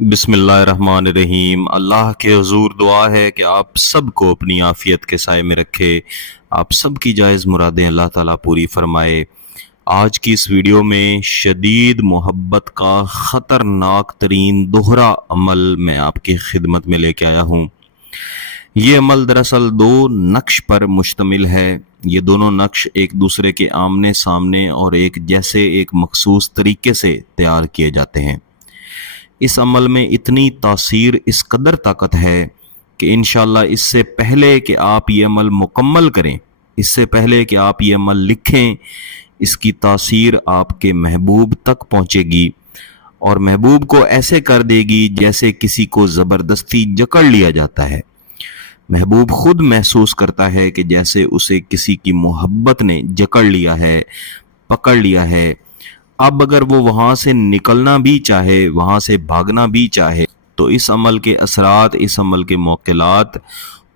बिस्मिल्लाहिर्रहमानिर्रहीम। अल्लाह के हुजूर दुआ है कि आप सब को अपनी आफियत के साए में रखे, आप सब की जायज़ मुरादें अल्लाह ताला पूरी फरमाए। आज की इस वीडियो में शदीद मोहब्बत का ख़तरनाक तरीन दोहरा अमल मैं आपकी खिदमत में लेके आया हूँ। ये अमल दरअसल दो नक्श पर मुश्तमिल है। ये दोनों नक्श एक दूसरे के आमने सामने और एक जैसे एक मखसूस तरीके से तैयार किए जाते हैं। इस अमल में इतनी तासीर, इस कदर ताकत है कि इंशाअल्लाह इससे पहले कि आप ये अमल मुकम्मल करें, इससे पहले कि आप ये अमल लिखें, इसकी तासीर आपके महबूब तक पहुँचेगी और महबूब को ऐसे कर देगी जैसे किसी को ज़बरदस्ती जकड़ लिया जाता है। महबूब खुद महसूस करता है कि जैसे उसे किसी की मोहब्बत ने जकड़ लिया है, पकड़ लिया है। अब अगर वो वहाँ से निकलना भी चाहे, वहाँ से भागना भी चाहे, तो इस अमल के असरात, इस अमल के मौक़िलात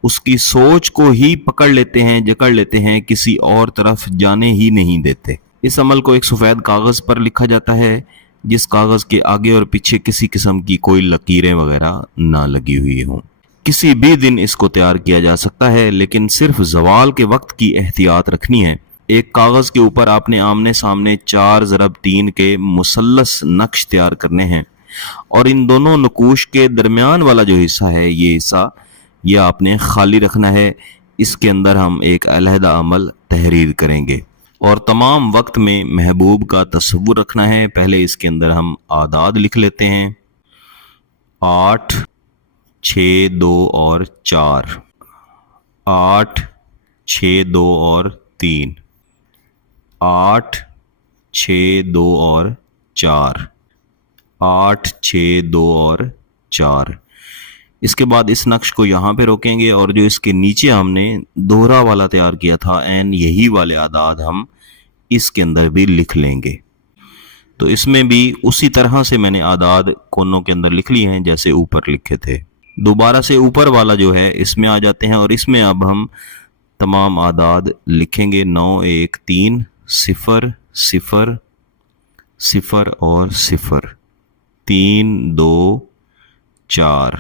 उसकी सोच को ही पकड़ लेते हैं, जकड़ लेते हैं, किसी और तरफ जाने ही नहीं देते। इस अमल को एक सफ़ेद कागज़ पर लिखा जाता है, जिस कागज़ के आगे और पीछे किसी किस्म की कोई लकीरें वगैरह ना लगी हुई हों। किसी भी दिन इसको तैयार किया जा सकता है, लेकिन सिर्फ ज़वाल के वक्त की एहतियात रखनी है। एक कागज़ के ऊपर आपने आमने सामने 4 ज़रब 3 के मुसल्लस नक्श तैयार करने हैं और इन दोनों नकूश के दरमियान वाला जो हिस्सा है, ये हिस्सा ये आपने खाली रखना है। इसके अंदर हम एक अलहदा अमल तहरीर करेंगे और तमाम वक्त में महबूब का तसव्वुर रखना है। पहले इसके अंदर हम आदाद लिख लेते हैं, 8, 6, 2 और 4, 8, 6, 2 और 3, 8, 6, 2 और 4, 8, 6, 2 और 4। इसके बाद इस नक्श को यहाँ पे रोकेंगे और जो इसके नीचे हमने दोहरा वाला तैयार किया था, एन यही वाले आदाद हम इसके अंदर भी लिख लेंगे। तो इसमें भी उसी तरह से मैंने आदाद कोनों के अंदर लिख लिए हैं जैसे ऊपर लिखे थे। दोबारा से ऊपर वाला जो है इसमें आ जाते हैं और इसमें अब हम तमाम आदाद लिखेंगे। 9, 1, 3, 0, 0, 0 और 0, 3, 2, 4,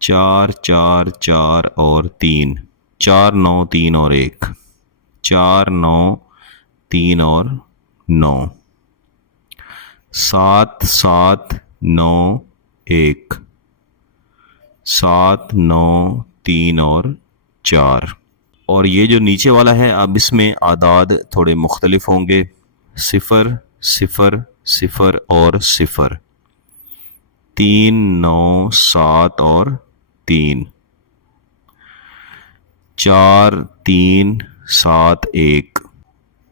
4, 4, 4 और 3, 4, 9, 3 और 1, 4, 9, 3 और 9, 7, 7, 9, 1, 7, 9, 3 और 4। और ये जो नीचे वाला है, अब इसमें आदाद थोड़े मुख्तलिफ होंगे। 0, 0, 0 और 0, 3, 9, 7 और 3, 4, 3, 7, 1,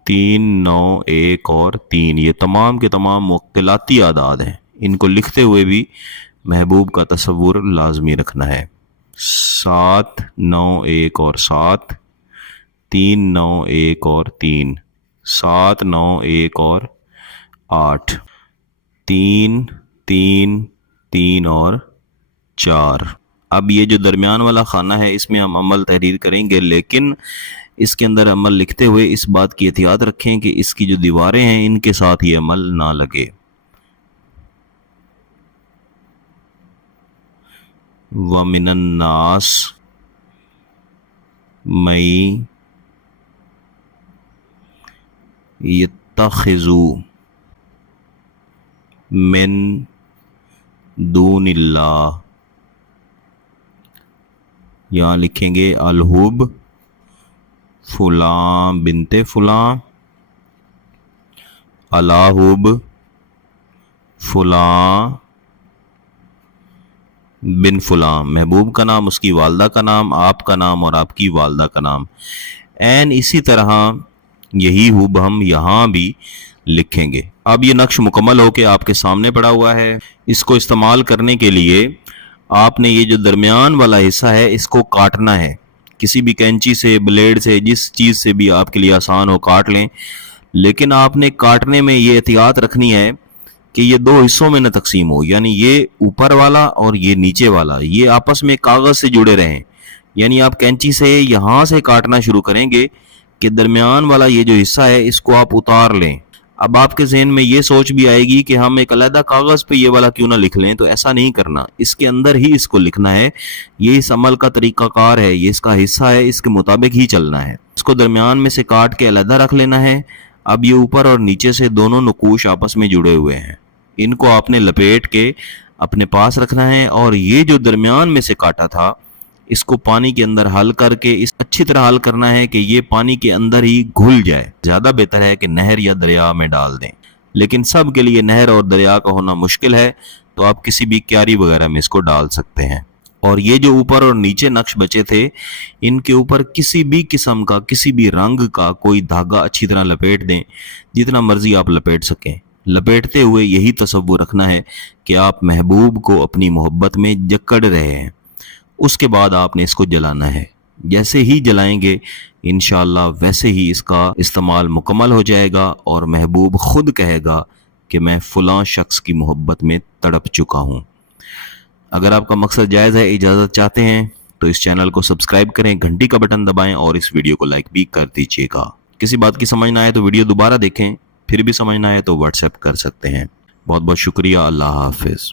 3, 9, 1 और 3। ये तमाम के तमाम मुख्तलाती आदाद हैं। इनको लिखते हुए भी महबूब का तसव्वुर लाजमी रखना है। 7, 9, 1 और 7, 3, 9, 1 और 3, 7, 9, 1 और 8, 3, 3, 3 और 4। अब ये जो दरमियान वाला खाना है, इसमें हम अमल तहरीर करेंगे, लेकिन इसके अंदर अमल लिखते हुए इस बात की एहतियात रखें कि इसकी जो दीवारें हैं इनके साथ ये अमल ना लगे। व मिनन नास मई यत्तखिज़ू मिन दूनिल्लाह, यहाँ लिखेंगे अलहुब फुलां बिनते फुलां, अलाहुब फुलां बिन फुलां। महबूब का नाम, उसकी वालदा का नाम, आपका नाम और आपकी वालदा का नाम। एन इसी तरह यही हुब हम यहाँ भी लिखेंगे। अब ये नक्श मुकम्मल होके आपके सामने पड़ा हुआ है। इसको इस्तेमाल करने के लिए आपने ये जो दरमियान वाला हिस्सा है इसको काटना है। किसी भी कैंची से, ब्लेड से, जिस चीज़ से भी आपके लिए आसान हो काट लें, लेकिन आपने काटने में ये एहतियात रखनी है कि ये दो हिस्सों में न तकसीम हो, यानी ये ऊपर वाला और ये नीचे वाला ये आपस में कागज़ से जुड़े रहें। यानी आप कैंची से यहाँ से काटना शुरू करेंगे कि दरमियान वाला ये जो हिस्सा है इसको आप उतार लें। अब आपके ज़हन में ये सोच भी आएगी कि हम एक अलग कागज़ पे ये वाला क्यों ना लिख लें, तो ऐसा नहीं करना, इसके अंदर ही इसको लिखना है। ये इस अमल का तरीक़ाकार है, ये इसका हिस्सा है, इसके मुताबिक ही चलना है। इसको दरमियान में से काट के अलग रख लेना है। अब ये ऊपर और नीचे से दोनों नकूश आपस में जुड़े हुए हैं, इनको आपने लपेट के अपने पास रखना है। और ये जो दरमियान में से काटा था, इसको पानी के अंदर हल करके इस अच्छी तरह हल करना है कि ये पानी के अंदर ही घुल जाए। ज़्यादा बेहतर है कि नहर या दरिया में डाल दें, लेकिन सब के लिए नहर और दरिया का होना मुश्किल है, तो आप किसी भी क्यारी वगैरह में इसको डाल सकते हैं। और ये जो ऊपर और नीचे नक्श बचे थे, इनके ऊपर किसी भी किस्म का, किसी भी रंग का कोई धागा अच्छी तरह लपेट दें, जितना मर्जी आप लपेट सकें। लपेटते हुए यही तसव्वुर रखना है कि आप महबूब को अपनी मोहब्बत में जकड़ रहे हैं। उसके बाद आपने इसको जलाना है। जैसे ही जलाएंगे इंशाअल्लाह वैसे ही इसका इस्तेमाल मुकम्मल हो जाएगा और महबूब खुद कहेगा कि मैं फ़लाँ शख्स की मोहब्बत में तड़प चुका हूँ। अगर आपका मकसद जायज़ है, इजाज़त चाहते हैं, तो इस चैनल को सब्सक्राइब करें, घंटी का बटन दबाएं और इस वीडियो को लाइक भी कर दीजिएगा। किसी बात की समझ ना आए तो वीडियो दोबारा देखें, फिर भी समझ ना आए तो व्हाट्सएप कर सकते हैं। बहुत बहुत शुक्रिया। अल्लाह हाफिज़।